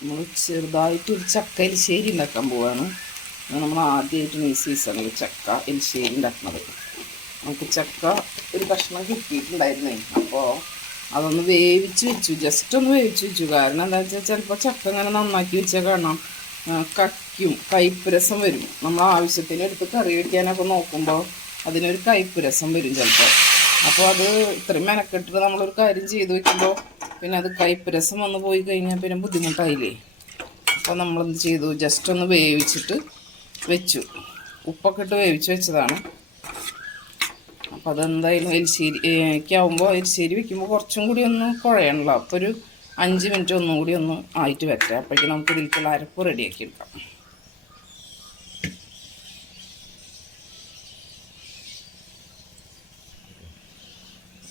നമ്മൾ ചെറുതായിട്ട് ഒരു ചക്ക എലിശ്ശേരി ഉണ്ടാക്കാൻ പോവാണ്. നമ്മൾ ആദ്യമായിട്ട് ഈ സീസണിൽ ചക്ക എലിശ്ശേരി ഉണ്ടാക്കുന്നത്. നമുക്ക് ചക്ക ഒരു കഷ്ണം കിട്ടിയിട്ടുണ്ടായിരുന്നേ. അപ്പോൾ അതൊന്ന് വേവിച്ച് വെച്ചു. ജസ്റ്റ് ഒന്ന് വേവിച്ച് വെച്ചു. കാരണം എന്താ വെച്ചാൽ ചിലപ്പോൾ ചക്ക ഇങ്ങനെ നന്നാക്കി വെച്ചാൽ കാണാം. കക്കും കയ്പ്പുരസം വരും. നമ്മൾ ആവശ്യത്തിന് എടുത്ത് കറി വയ്ക്കാനൊക്കെ നോക്കുമ്പോൾ അതിനൊരു കയ്പ്പുരസം വരും ചിലപ്പോൾ അപ്പോൾ അത് ഇത്രയും മെനക്കെട്ടിട്ട് നമ്മളൊരു കാര്യം ചെയ്ത് വെക്കുമ്പോൾ പിന്നെ അത് കൈപ്പരസം രസം വന്ന് പോയി കഴിഞ്ഞാൽ പിന്നെ ബുദ്ധിമുട്ടായില്ലേ? അപ്പോൾ നമ്മളെന്ത് ചെയ്തു? ജസ്റ്റ് ഒന്ന് വേവിച്ചിട്ട് വെച്ചു. ഉപ്പൊക്കെ ഇട്ട് വേവിച്ച് വെച്ചതാണ്. അപ്പോൾ അതെന്തായാലും എരിശ്ശേരിക്കാവുമ്പോൾ എരിശ്ശേരി വെക്കുമ്പോൾ കുറച്ചും കൂടി ഒന്ന് കുഴയണല്ലോ. അപ്പോൾ ഒരു അഞ്ച് മിനിറ്റ് ഒന്നും കൂടി ഒന്ന് ആയിട്ട് വരട്ടെ. അപ്പോഴേക്കും നമുക്ക് ഇതിലേക്കുള്ള അരപ്പ് റെഡിയാക്കി എടുക്കാം.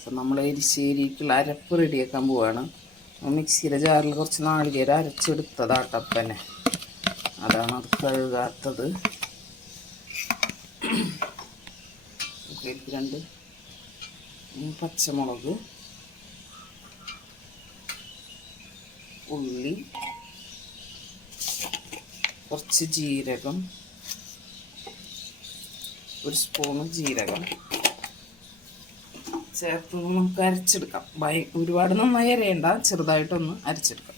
അപ്പം നമ്മൾ എരിശ്ശേരിക്കുള്ള അരപ്പ് റെഡിയാക്കാൻ പോവാണ്. മിക്സിയുടെ ജാറിൽ കുറച്ച് നാളികേരം അരച്ചെടുത്തതാട്ടപ്പനെ അതാണ് അത് കഴുകാത്തത്. രണ്ട്. പച്ചമുളക്. ഉള്ളി. കുറച്ച് ജീരകം. ഒരു സ്പൂണ് ജീരകം. ചേർത്ത് നമുക്ക് അരച്ചെടുക്കാം. ഭയ ഒരുപാട് നന്നായി അരയണ്ട ചെറുതായിട്ടൊന്ന് അരച്ചെടുക്കാം.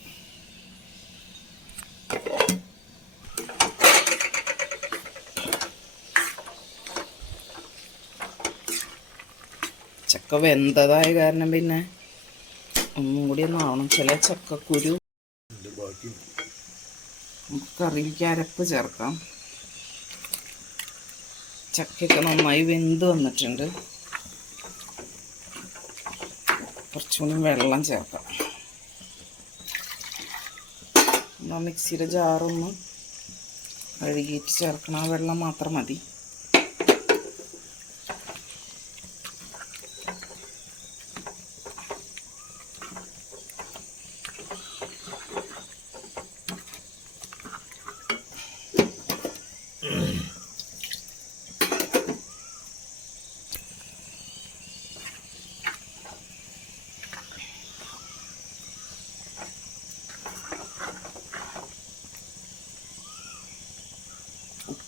ചക്ക വെന്തതായ കാരണം പിന്നെ ഒന്നും കൂടി ഒന്ന് ആവണം. ചില ചക്കക്കുരു നമുക്ക് കറിയിലേക്ക് അരപ്പ് ചേർക്കാം. ചക്കയൊക്കെ നന്നായി വെന്ത് വന്നിട്ടുണ്ട്. കുറച്ചുകൂടി വെള്ളം ചേർക്കാം. മിക്സിയുടെ ജാറൊന്ന് കഴുകിയിട്ട് ചേർക്കണം. ആ വെള്ളം മാത്രം മതി.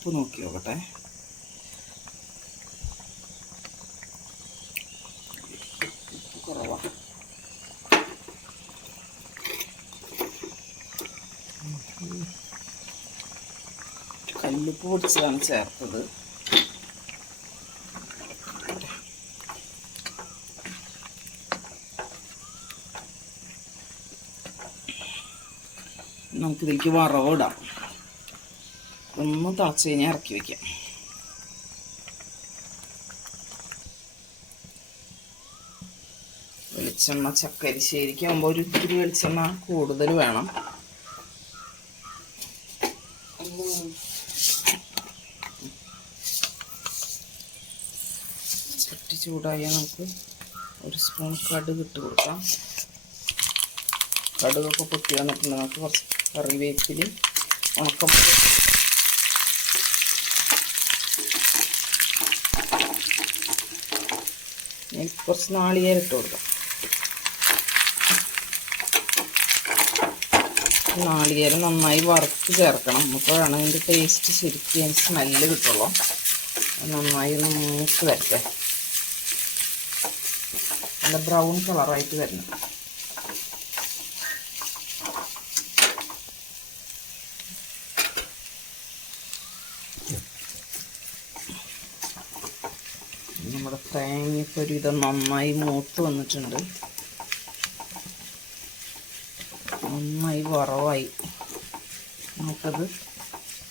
ഉപ്പ് നോക്കി നോക്കട്ടെ. ഉപ്പ് കുറവാണ് കല്ലുപ്പ് പൊടിച്ചതാണ് ചേർത്തത്. നമുക്കിതിലേക്ക് വറവിടാം ഒന്ന് തിളച്ച് കഴിഞ്ഞാൽ ഇറക്കി വെക്കാം. വെളിച്ചെണ്ണ ചക്കരി ആകുമ്പോൾ ഒരു ഇത്തിരി വെളിച്ചെണ്ണ കൂടുതൽ വേണം. ചട്ടി ചൂടായാൽ നമുക്ക് ഒരു സ്പൂൺ കടുക് ഇട്ട് കൊടുക്കാം. കടുകൊക്കെ പൊട്ടി വന്നിട്ടുണ്ട് നമുക്ക് കുറച്ച് കറിവേപ്പിൽ ഉണക്കമുളക് കുറച്ച് നാളികേരം ഇട്ട് കൊടുക്കാം. നാളികേരം നന്നായി വറുത്ത് ചേർക്കണം. അപ്പോഴാണ് അതിന്റെ ടേസ്റ്റ് ശരിക്കും സ്മെല്ല് കിട്ടുള്ളൂ. നന്നായി ഒന്ന് മൂത്ത് വരട്ടെ. നല്ല ബ്രൗൺ കളറായിട്ട് വരണം. നമ്മുടെ തേങ്ങയ്ക്കൊരു ഇത് നന്നായി മൂത്ത് വന്നിട്ടുണ്ട്. നന്നായി വറവായി. നമുക്കത്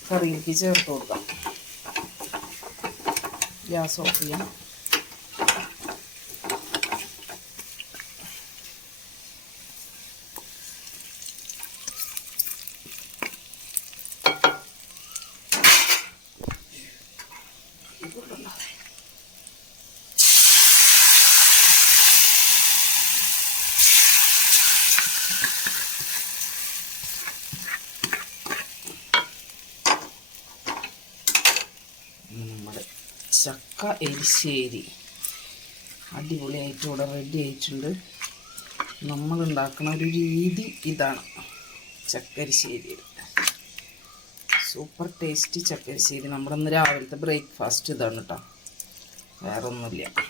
കറിയിലേക്ക് ചേർത്ത് കൊടുക്കാം. ഗ്യാസ് ഓഫ് ചെയ്യാം നമ്മുടെ ചക്ക എരിശ്ശേരി. അടിപൊളിയായിട്ട് ഇവിടെ റെഡി ആയിട്ടുണ്ട്. നമ്മളുണ്ടാക്കുന്ന ഒരു രീതി ഇതാണ് ചക്കരിശ്ശേരി സൂപ്പർ ടേസ്റ്റി ചക്കരിശ്ശേരി നമ്മുടെ ഇന്ന് രാവിലത്തെ ബ്രേക്ക്ഫാസ്റ്റ് ഇതാണ് കേട്ടോ വേറെ ഒന്നുമില്ല